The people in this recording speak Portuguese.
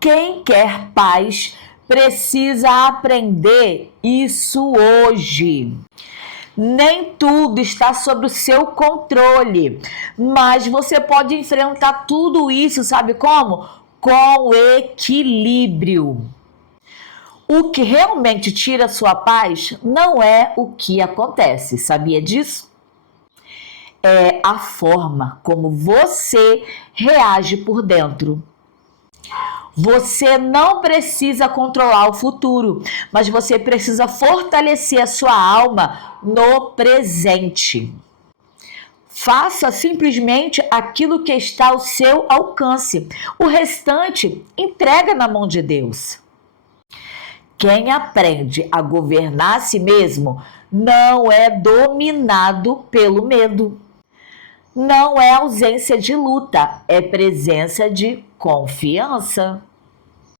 Quem quer paz precisa aprender isso hoje. Nem tudo está sob o seu controle, mas você pode enfrentar tudo isso, sabe como? Com equilíbrio. O que realmente tira a sua paz não é o que acontece, sabia disso? É a forma como você reage por dentro. Você não precisa controlar o futuro, mas você precisa fortalecer a sua alma no presente. Faça simplesmente aquilo que está ao seu alcance. O restante, entrega na mão de Deus. Quem aprende a governar a si mesmo não é dominado pelo medo. Não é ausência de luta, é presença de confiança.